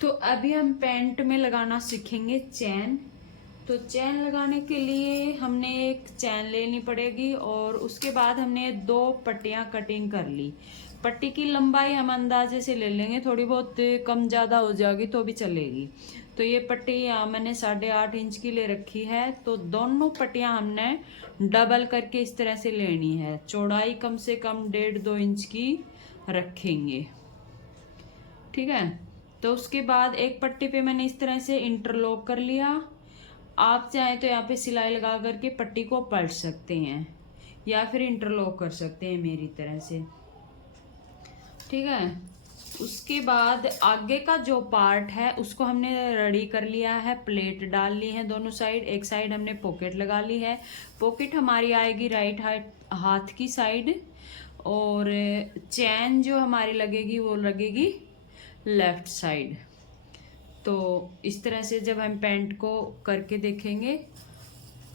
तो अभी हम पैंट में लगाना सीखेंगे चैन। तो चैन लगाने के लिए हमने एक चैन लेनी पड़ेगी और उसके बाद हमने 2 पट्टियां कटिंग कर ली। पट्टी की लंबाई हम अंदाजे से ले लेंगे, थोड़ी बहुत कम ज़्यादा हो जाएगी तो भी चलेगी। तो ये पट्टी मैंने 8.5 इंच की ले रखी है। तो दोनों पट्टियां हमने डबल करके इस तरह से लेनी है। चौड़ाई कम से कम 1.5-2 इंच की रखेंगे, ठीक है। तो उसके बाद एक पट्टी पे मैंने इस तरह से इंटरलॉक कर लिया। आप चाहें तो यहाँ पे सिलाई लगा करके पट्टी को पलट सकते हैं या फिर इंटरलॉक कर सकते हैं मेरी तरह से, ठीक है। उसके बाद आगे का जो पार्ट है उसको हमने रेडी कर लिया है। प्लेट डाल ली है दोनों साइड। एक साइड हमने पॉकेट लगा ली है। पॉकेट हमारी आएगी राइट हाथ की साइड और चैन जो हमारी लगेगी वो लगेगी लेफ्ट साइड। तो इस तरह से जब हम पैंट को करके देखेंगे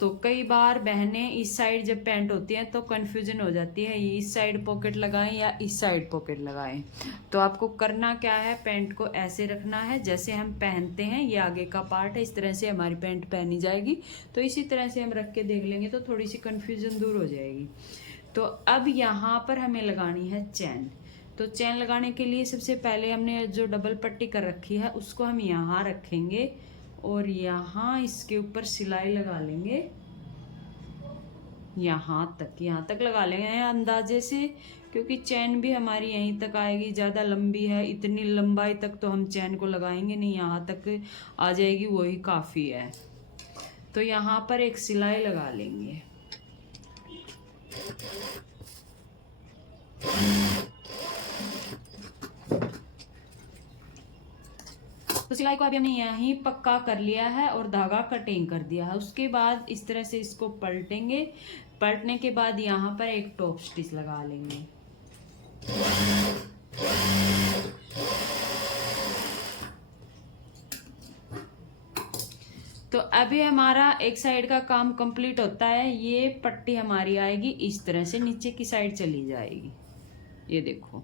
तो कई बार बहनें इस साइड जब पैंट होती है तो कन्फ्यूजन हो जाती है, ये इस साइड पॉकेट लगाएं या इस साइड पॉकेट लगाएं। तो आपको करना क्या है, पैंट को ऐसे रखना है जैसे हम पहनते हैं। ये आगे का पार्ट है, इस तरह से हमारी पैंट पहनी जाएगी। तो इसी तरह से हम रख के देख लेंगे तो थोड़ी सी कन्फ्यूजन दूर हो जाएगी। तो अब यहाँ पर हमें लगानी है चैन। तो चैन लगाने के लिए सबसे पहले हमने जो डबल पट्टी कर रखी है उसको हम यहाँ रखेंगे और यहाँ इसके ऊपर सिलाई लगा लेंगे। यहाँ तक लगा लेंगे अंदाजे से, क्योंकि चैन भी हमारी यहीं तक आएगी। ज़्यादा लंबी है, इतनी लंबाई तक तो हम चैन को लगाएंगे नहीं, यहाँ तक आ जाएगी, वही काफ़ी है। तो यहाँ पर एक सिलाई लगा लेंगे। तो सिलाई को अभी हमने यहीं पक्का कर लिया है और धागा कटिंग कर दिया है। उसके बाद इस तरह से इसको पलटेंगे। पलटने के बाद यहाँ पर एक टॉप स्टिच लगा लेंगे। तो अभी हमारा एक साइड का काम कंप्लीट होता है। ये पट्टी हमारी आएगी इस तरह से, नीचे की साइड चली जाएगी। ये देखो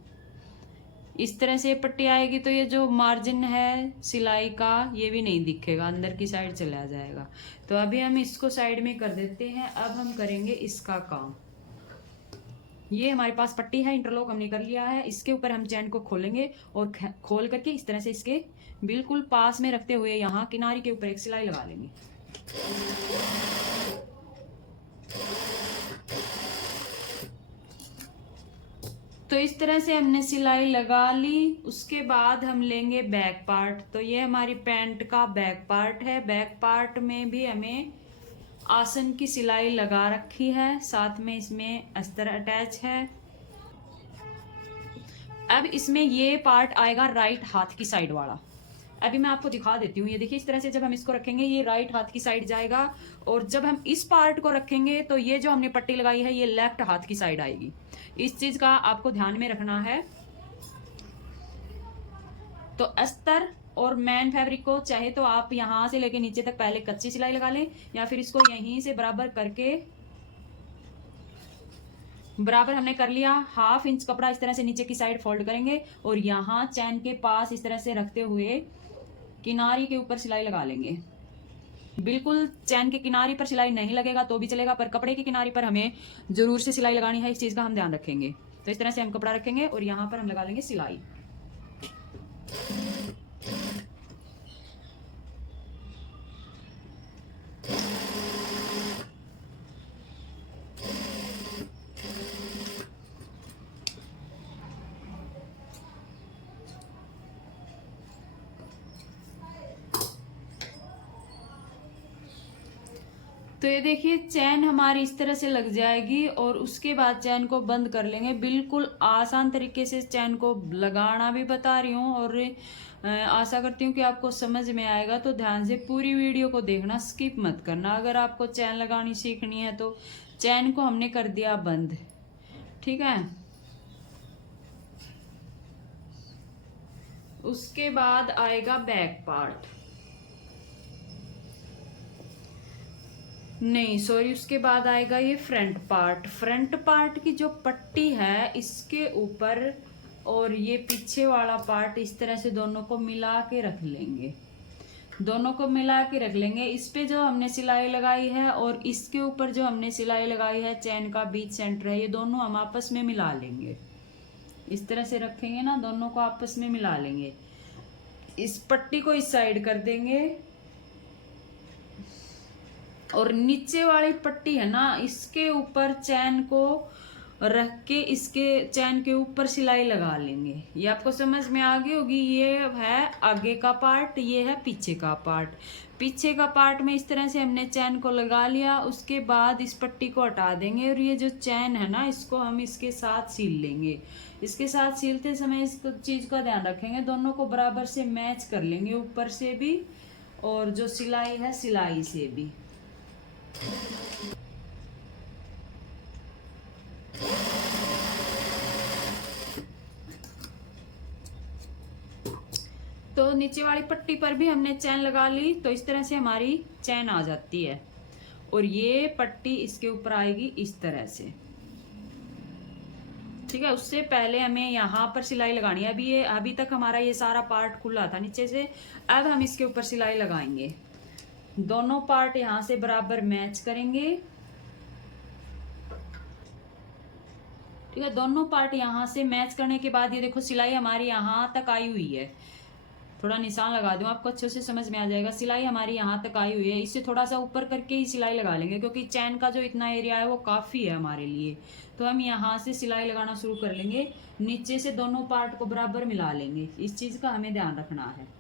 इस तरह से पट्टी आएगी। तो ये जो मार्जिन है सिलाई का ये भी नहीं दिखेगा, अंदर की साइड चला जाएगा। तो अभी हम इसको साइड में कर देते हैं। अब हम करेंगे इसका काम। ये हमारे पास पट्टी है, इंटरलॉक हमने कर लिया है। इसके ऊपर हम चैन को खोलेंगे और खोल करके इस तरह से इसके बिल्कुल पास में रखते हुए यहाँ किनारे के ऊपर एक सिलाई लगा लेंगे। तो इस तरह से हमने सिलाई लगा ली। उसके बाद हम लेंगे बैक पार्ट। तो ये हमारी पैंट का बैक पार्ट है। बैक पार्ट में भी हमें आसन की सिलाई लगा रखी है, साथ में इसमें अस्तर अटैच है। अब इसमें ये पार्ट आएगा राइट हाथ की साइड वाला। अभी मैं आपको दिखा देती हूँ। ये देखिए इस तरह से जब हम इसको रखेंगे ये राइट हाथ की साइड जाएगा और जब हम इस पार्ट को रखेंगे तो ये जो हमने पट्टी लगाई है ये लेफ्ट हाथ की साइड आएगी। इस चीज का आपको ध्यान में रखना है। तो अस्तर और मैन फैब्रिक को चाहे तो आप यहां से लेके नीचे तक पहले कच्ची सिलाई लगा लें या फिर इसको यहीं से बराबर करके, बराबर हमने कर लिया। 1/2 इंच कपड़ा इस तरह से नीचे की साइड फोल्ड करेंगे और यहाँ चैन के पास इस तरह से रखते हुए किनारी के ऊपर सिलाई लगा लेंगे। बिल्कुल चैन के किनारे पर सिलाई नहीं लगेगा तो भी चलेगा, पर कपड़े की किनारी पर हमें जरूर से सिलाई लगानी है। इस चीज का हम ध्यान रखेंगे। तो इस तरह से हम कपड़ा रखेंगे और यहाँ पर हम लगा लेंगे सिलाई। तो ये देखिए चैन हमारी इस तरह से लग जाएगी और उसके बाद चैन को बंद कर लेंगे। बिल्कुल आसान तरीके से चैन को लगाना भी बता रही हूँ और आशा करती हूँ कि आपको समझ में आएगा। तो ध्यान से पूरी वीडियो को देखना, स्किप मत करना। अगर आपको चैन लगानी सीखनी है तो चैन को हमने कर दिया बंद, ठीक है। उसके बाद आएगा बैक पार्ट, नहीं सॉरी, उसके बाद आएगा ये फ्रंट पार्ट। फ्रंट पार्ट की जो पट्टी है इसके ऊपर और ये पीछे वाला पार्ट इस तरह से दोनों को मिला के रख लेंगे। दोनों को मिला के रख लेंगे। इस पे जो हमने सिलाई लगाई है और इसके ऊपर जो हमने सिलाई लगाई है, चैन का बीच सेंटर है, ये दोनों हम आपस में मिला लेंगे। इस तरह से रखेंगे ना, दोनों को आपस में मिला लेंगे। इस पट्टी को इस साइड कर देंगे और नीचे वाली पट्टी है ना, इसके ऊपर चैन को रख के इसके चैन के ऊपर सिलाई लगा लेंगे। ये आपको समझ में आ गई होगी। ये है आगे का पार्ट, ये है पीछे का पार्ट। पीछे का पार्ट में इस तरह से हमने चैन को लगा लिया। उसके बाद इस पट्टी को हटा देंगे और ये जो चैन है ना, इसको हम इसके साथ सील लेंगे। इसके साथ सीलते समय इस चीज का ध्यान रखेंगे, दोनों को बराबर से मैच कर लेंगे, ऊपर से भी और जो सिलाई है सिलाई से भी। तो नीचे वाली पट्टी पर भी हमने चैन लगा ली, तो इस तरह से हमारी चैन आ जाती है और ये पट्टी इसके ऊपर आएगी इस तरह से। ठीक है, उससे पहले हमें यहाँ पर सिलाई लगानी है। अभी तक हमारा ये सारा पार्ट खुला था नीचे से, अब हम इसके ऊपर सिलाई लगाएंगे। दोनों पार्ट यहाँ से बराबर मैच करेंगे। ठीक है, दोनों पार्ट यहाँ से मैच करने के बाद ये देखो सिलाई हमारी यहाँ तक आई हुई है। थोड़ा निशान लगा दूं, आपको अच्छे से समझ में आ जाएगा। सिलाई हमारी यहाँ तक आई हुई है, इससे थोड़ा सा ऊपर करके ही सिलाई लगा लेंगे, क्योंकि चैन का जो इतना एरिया है वो काफ़ी है हमारे लिए। तो हम यहाँ से सिलाई लगाना शुरू कर लेंगे। नीचे से दोनों पार्ट को बराबर मिला लेंगे, इस चीज़ का हमें ध्यान रखना है।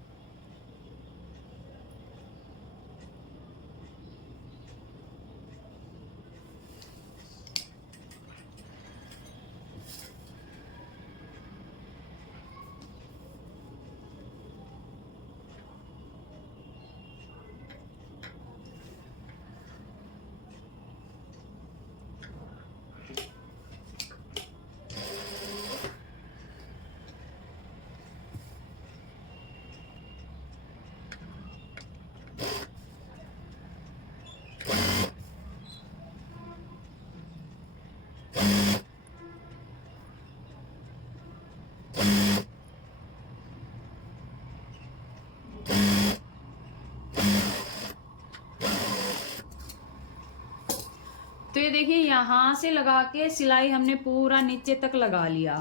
तो ये देखिए यहाँ से लगा के सिलाई हमने पूरा नीचे तक लगा लिया।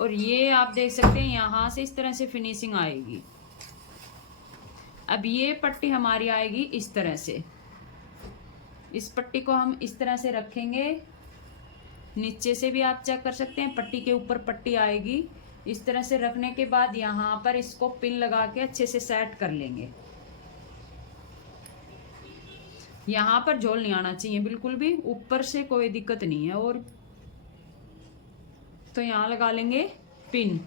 और ये आप देख सकते हैं यहाँ से इस तरह से फिनिशिंग आएगी। अब ये पट्टी हमारी आएगी इस तरह से। इस पट्टी को हम इस तरह से रखेंगे। नीचे से भी आप चेक कर सकते हैं, पट्टी के ऊपर पट्टी आएगी। इस तरह से रखने के बाद यहाँ पर इसको पिन लगा के अच्छे से सेट कर लेंगे। यहाँ पर झोल नहीं आना चाहिए बिल्कुल भी, ऊपर से कोई दिक्कत नहीं है। और तो यहाँ लगा लेंगे पिन।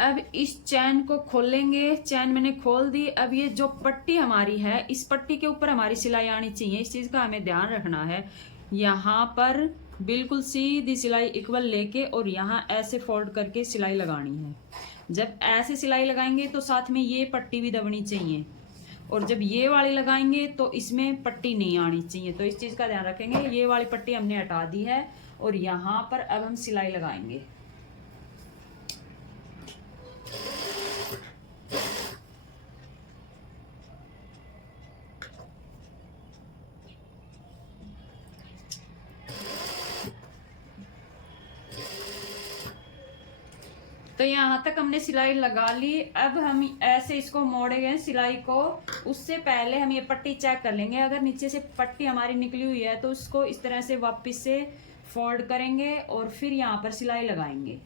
अब इस चैन को खोलेंगे। चैन मैंने खोल दी। अब ये जो पट्टी हमारी है, इस पट्टी के ऊपर हमारी सिलाई आनी चाहिए, इस चीज का हमें ध्यान रखना है। यहाँ पर बिल्कुल सीधी सिलाई इक्वल लेके और यहाँ ऐसे फोल्ड करके सिलाई लगानी है। जब ऐसे सिलाई लगाएंगे तो साथ में ये पट्टी भी दबनी चाहिए, और जब ये वाली लगाएंगे तो इसमें पट्टी नहीं आनी चाहिए। तो इस चीज का ध्यान रखेंगे। ये वाली पट्टी हमने हटा दी है और यहाँ पर अब हम सिलाई लगाएंगे। तो यहाँ तक हमने सिलाई लगा ली। अब हम ऐसे इसको मोड़ेंगे सिलाई को। उससे पहले हम ये पट्टी चेक कर लेंगे। अगर नीचे से पट्टी हमारी निकली हुई है तो उसको इस तरह से वापस से फोल्ड करेंगे और फिर यहाँ पर सिलाई लगाएंगे।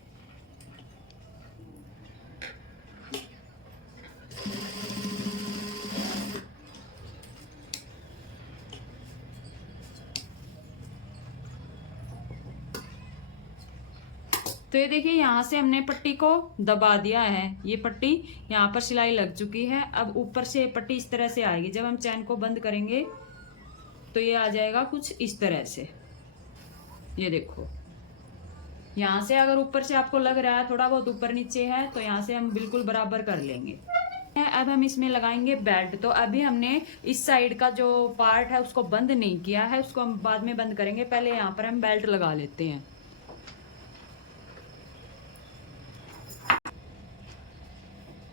तो ये देखिए यहाँ से हमने पट्टी को दबा दिया है। ये पट्टी यहाँ पर सिलाई लग चुकी है। अब ऊपर से पट्टी इस तरह से आएगी। जब हम चैन को बंद करेंगे तो ये आ जाएगा कुछ इस तरह से। ये देखो, यहाँ से अगर ऊपर से आपको लग रहा है थोड़ा बहुत ऊपर नीचे है तो यहाँ से हम बिल्कुल बराबर कर लेंगे। अब हम इसमें लगाएंगे बेल्ट। तो अभी हमने इस साइड का जो पार्ट है उसको बंद नहीं किया है, उसको हम बाद में बंद करेंगे। पहले यहाँ पर हम बेल्ट लगा लेते हैं।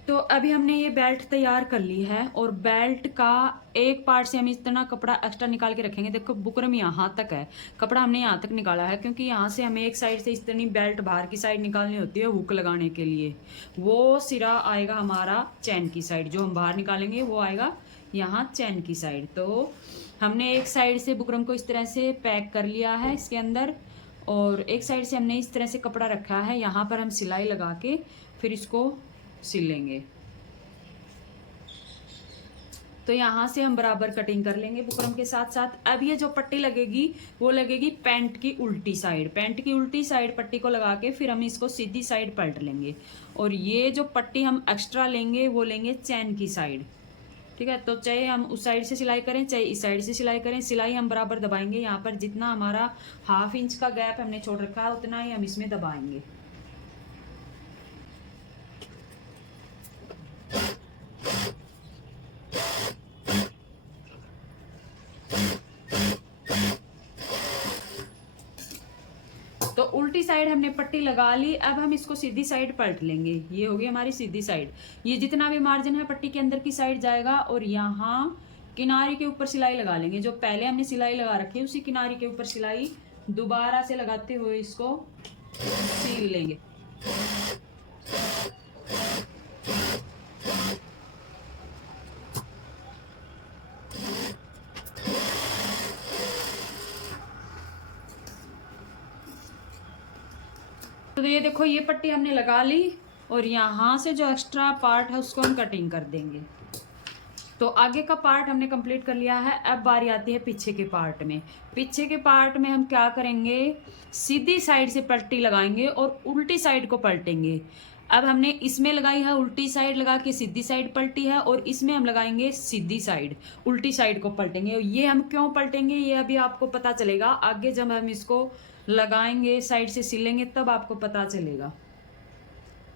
तो अभी हमने ये बेल्ट तैयार कर ली है और बेल्ट का एक पार्ट से हम इतना कपड़ा एक्स्ट्रा निकाल के रखेंगे। देखो बुकरम यहाँ तक है, कपड़ा हमने यहाँ तक निकाला है क्योंकि यहाँ से हमें एक साइड से इतनी बेल्ट बाहर की साइड निकालनी होती है हुक लगाने के लिए। वो सिरा आएगा हमारा चैन की साइड, जो हम बाहर निकालेंगे वो आएगा यहाँ चैन की साइड। तो हमने एक साइड से बुकरम को इस तरह से पैक कर लिया है इसके अंदर, और एक साइड से हमने इस तरह से कपड़ा रखा है। यहाँ पर हम सिलाई लगा के फिर इसको सिल लेंगे। तो यहाँ से हम बराबर कटिंग कर लेंगे बुकरम के साथ साथ। अब ये जो पट्टी लगेगी वो लगेगी पैंट की उल्टी साइड। पैंट की उल्टी साइड पट्टी को लगा के फिर हम इसको सीधी साइड पलट लेंगे, और ये जो पट्टी हम एक्स्ट्रा लेंगे वो लेंगे चैन की साइड। ठीक है, तो चाहे हम उस साइड से सिलाई करें चाहे इस साइड से सिलाई करें, सिलाई हम बराबर दबाएंगे। यहाँ पर जितना हमारा 1/2 इंच का गैप हमने छोड़ रखा है उतना ही हम इसमें दबाएंगे। तो उल्टी साइड हमने पट्टी लगा ली। अब हम इसको सीधी साइड पलट लेंगे। ये होगी हमारी सीधी साइड। ये जितना भी मार्जिन है पट्टी के अंदर की साइड जाएगा, और यहाँ किनारे के ऊपर सिलाई लगा लेंगे। जो पहले हमने सिलाई लगा रखी है उसी किनारे के ऊपर सिलाई दोबारा से लगाते हुए इसको सील लेंगे। तो ये देखो ये पट्टी हमने लगा ली, और यहाँ से जो एक्स्ट्रा पार्ट है उसको हम कटिंग कर देंगे। तो आगे का पार्ट हमने कंप्लीट कर लिया है। अब बारी आती है पीछे के पार्ट में। पीछे के पार्ट में हम क्या करेंगे, सीधी साइड से पट्टी लगाएंगे और उल्टी साइड को पलटेंगे। अब हमने इसमें लगाई है उल्टी साइड लगा के सीधी साइड पलटी है, और इसमें हम लगाएंगे सीधी साइड, उल्टी साइड को पलटेंगे। ये हम क्यों पलटेंगे ये अभी आपको पता चलेगा आगे, जब हम इसको लगाएंगे साइड से सिलेंगे तब आपको पता चलेगा।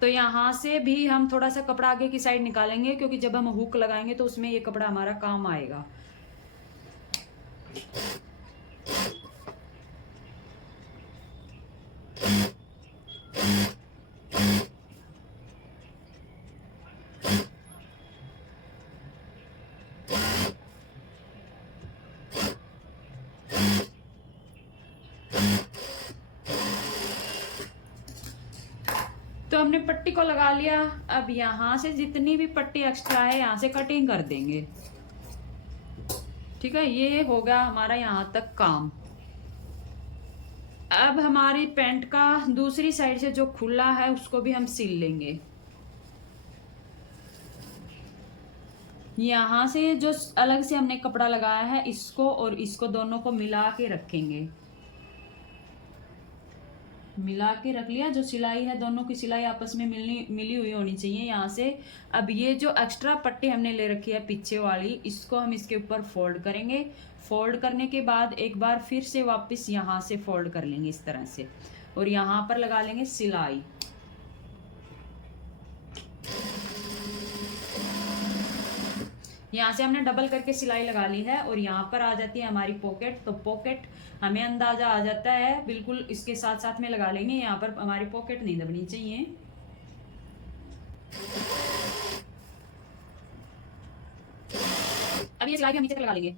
तो यहाँ से भी हम थोड़ा सा कपड़ा आगे की साइड निकालेंगे, क्योंकि जब हम हुक लगाएंगे तो उसमें ये कपड़ा हमारा काम आएगा। तो हमने पट्टी को लगा लिया। अब यहाँ से जितनी भी पट्टी एक्स्ट्रा है यहाँ से कटिंग कर देंगे। ठीक है, ये होगा हमारा यहाँ तक काम। अब हमारी पैंट का दूसरी साइड से जो खुला है उसको भी हम सिल लेंगे। यहाँ से जो अलग से हमने कपड़ा लगाया है इसको और इसको दोनों को मिला के रखेंगे। मिला के रख लिया। जो सिलाई है दोनों की सिलाई आपस में मिली हुई होनी चाहिए यहाँ से। अब ये जो एक्स्ट्रा पट्टी हमने ले रखी है पीछे वाली, इसको हम इसके ऊपर फोल्ड करेंगे। फोल्ड करने के बाद एक बार फिर से वापस यहाँ से फोल्ड कर लेंगे इस तरह से, और यहाँ पर लगा लेंगे सिलाई। यहाँ से हमने डबल करके सिलाई लगा ली है, और यहाँ पर आ जाती है हमारी पॉकेट। तो पॉकेट हमें अंदाजा आ जाता है, बिल्कुल इसके साथ साथ में लगा लेंगे। यहाँ पर हमारी पॉकेट नहीं दबनी चाहिए। अब ये सिलाई हम नीचे तक लगा लेंगे।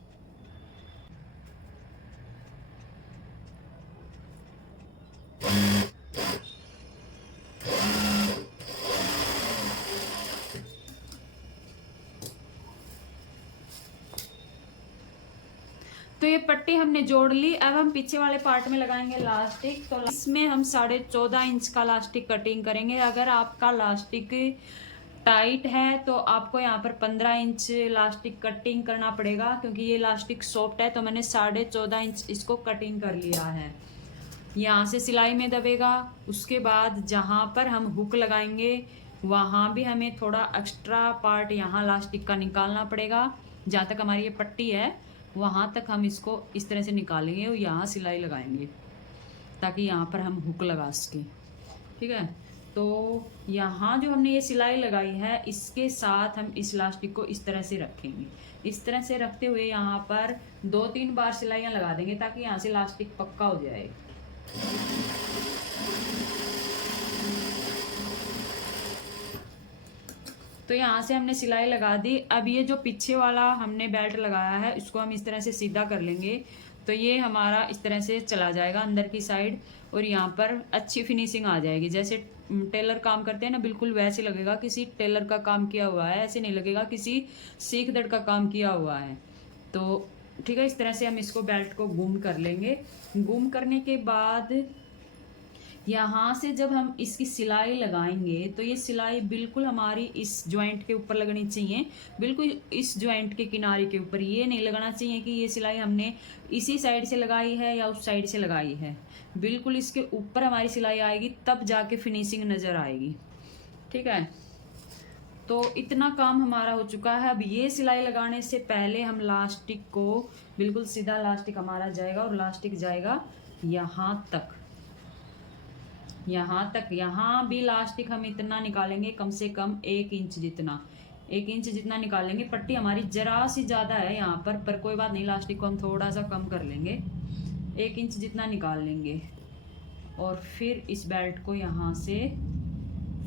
तो ये पट्टी हमने जोड़ ली। अब हम पीछे वाले पार्ट में लगाएंगे लास्टिक। तो इसमें हम 14.5 इंच का लास्टिक कटिंग करेंगे। अगर आपका लास्टिक टाइट है तो आपको यहाँ पर 15 इंच लास्टिक कटिंग करना पड़ेगा, क्योंकि ये लास्टिक सॉफ्ट है। तो मैंने 14.5 इंच इसको कटिंग कर लिया है। यहाँ से सिलाई में दबेगा। उसके बाद जहाँ पर हम हुक लगाएंगे वहाँ भी हमें थोड़ा एक्स्ट्रा पार्ट यहाँ लास्टिक का निकालना पड़ेगा। जहाँ तक हमारी ये पट्टी है वहाँ तक हम इसको इस तरह से निकालेंगे और यहाँ सिलाई लगाएंगे। ताकि यहाँ पर हम हुक लगा सकें। ठीक है, तो यहाँ जो हमने ये सिलाई लगाई है इसके साथ हम इस इलास्टिक को इस तरह से रखेंगे। इस तरह से रखते हुए यहाँ पर 2-3 बार सिलाइयाँ लगा देंगे ताकि यहाँ से इलास्टिक पक्का हो जाए। तो यहाँ से हमने सिलाई लगा दी। अब ये जो पीछे वाला हमने बेल्ट लगाया है इसको हम इस तरह से सीधा कर लेंगे, तो ये हमारा इस तरह से चला जाएगा अंदर की साइड और यहाँ पर अच्छी फिनिशिंग आ जाएगी। जैसे टेलर काम करते हैं ना, बिल्कुल वैसे लगेगा किसी टेलर का काम किया हुआ है, ऐसे नहीं लगेगा किसी सीख दड़ का काम किया हुआ है। तो ठीक है, इस तरह से हम इसको बेल्ट को गुम कर लेंगे। गुम करने के बाद यहाँ से जब हम इसकी सिलाई लगाएंगे तो ये सिलाई बिल्कुल हमारी इस जॉइंट के ऊपर लगनी चाहिए, बिल्कुल इस जॉइंट के किनारे के ऊपर। ये नहीं लगना चाहिए कि ये सिलाई हमने इसी साइड से लगाई है या उस साइड से लगाई है, बिल्कुल इसके ऊपर हमारी सिलाई आएगी, तब जाके फिनिशिंग नज़र आएगी। ठीक है, तो इतना काम हमारा हो चुका है। अब ये सिलाई लगाने से पहले हम लास्टिक को बिल्कुल सीधा लास्टिक हमारा जाएगा और लास्टिक जाएगा यहाँ तक, यहाँ तक। यहाँ भी लास्टिक हम इतना निकालेंगे, कम से कम 1 इंच जितना, 1 इंच जितना निकालेंगे। पट्टी हमारी जरा सी ज़्यादा है यहाँ पर कोई बात नहीं, लास्टिक को हम थोड़ा सा कम कर लेंगे, 1 इंच जितना निकाल लेंगे। और फिर इस बेल्ट को यहाँ से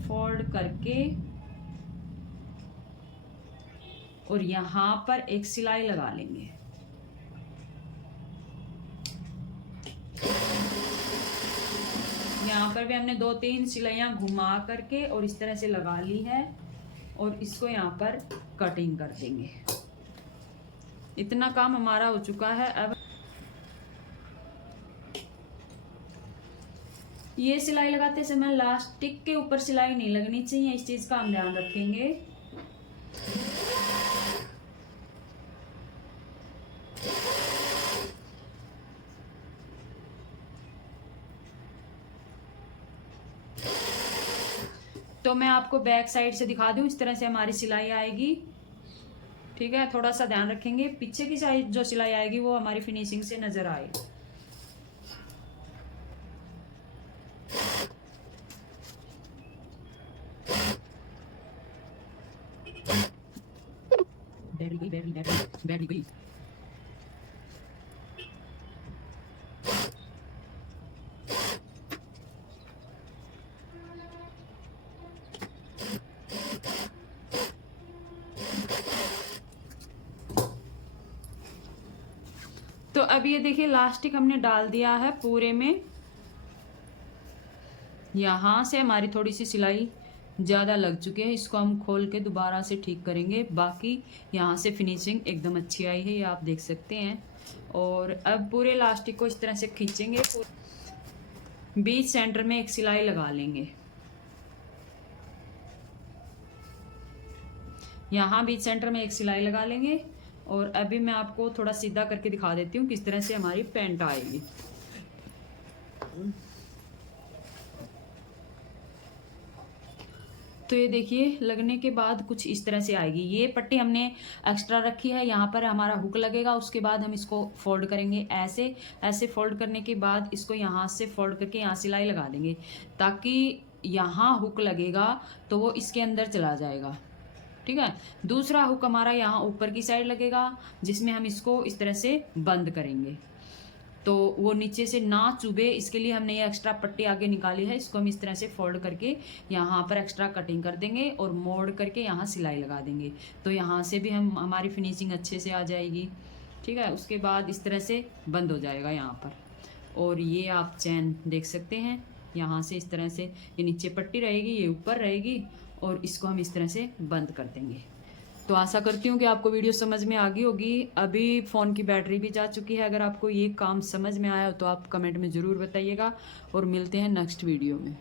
फोल्ड करके और यहाँ पर एक सिलाई लगा लेंगे। यहाँ पर भी हमने 2-3 सिलाइयाँ घुमा करके और इस तरह से लगा ली है और इसको यहाँ पर कटिंग कर देंगे। इतना काम हमारा हो चुका है। अब ये सिलाई लगाते समय लास्टिक के ऊपर सिलाई नहीं लगनी चाहिए, इस चीज़ का हम ध्यान रखेंगे। तो मैं आपको बैक साइड से दिखा दूं, इस तरह से हमारी सिलाई आएगी। ठीक है, थोड़ा सा ध्यान रखेंगे, पीछे की साइड जो सिलाई आएगी वो हमारी फिनिशिंग से नजर आए। बैठ गई। तो अब ये देखिए लास्टिक हमने डाल दिया है पूरे में। यहाँ से हमारी थोड़ी सी सिलाई ज़्यादा लग चुकी है, इसको हम खोल के दोबारा से ठीक करेंगे। बाकी यहाँ से फिनिशिंग एकदम अच्छी आई है, ये आप देख सकते हैं। और अब पूरे लास्टिक को इस तरह से खींचेंगे, बीच सेंटर में एक सिलाई लगा लेंगे। यहाँ बीच सेंटर में एक सिलाई लगा लेंगे और अभी मैं आपको थोड़ा सीधा करके दिखा देती हूँ किस तरह से हमारी पैंट आएगी। तो ये देखिए लगने के बाद कुछ इस तरह से आएगी। ये पट्टी हमने एक्स्ट्रा रखी है, यहाँ पर हमारा हुक लगेगा, उसके बाद हम इसको फोल्ड करेंगे। ऐसे ऐसे फोल्ड करने के बाद इसको यहाँ से फोल्ड करके यहाँ सिलाई लगा देंगे, ताकि यहाँ हुक लगेगा तो वो इसके अंदर चला जाएगा। ठीक है, दूसरा हुक हमारा यहाँ ऊपर की साइड लगेगा, जिसमें हम इसको इस तरह से बंद करेंगे तो वो नीचे से ना चुभे, इसके लिए हमने ये एक्स्ट्रा पट्टी आगे निकाली है। इसको हम इस तरह से फोल्ड करके यहाँ पर एक्स्ट्रा कटिंग कर देंगे और मोड़ करके यहाँ सिलाई लगा देंगे, तो यहाँ से भी हमारी फिनिशिंग अच्छे से आ जाएगी। ठीक है, उसके बाद इस तरह से बंद हो जाएगा यहाँ पर। और ये आप चैन देख सकते हैं, यहाँ से इस तरह से ये नीचे पट्टी रहेगी, ये ऊपर रहेगी और इसको हम इस तरह से बंद कर देंगे। तो आशा करती हूँ कि आपको वीडियो समझ में आ गई होगी। अभी फ़ोन की बैटरी भी जा चुकी है। अगर आपको ये काम समझ में आया हो तो आप कमेंट में ज़रूर बताइएगा और मिलते हैं नेक्स्ट वीडियो में।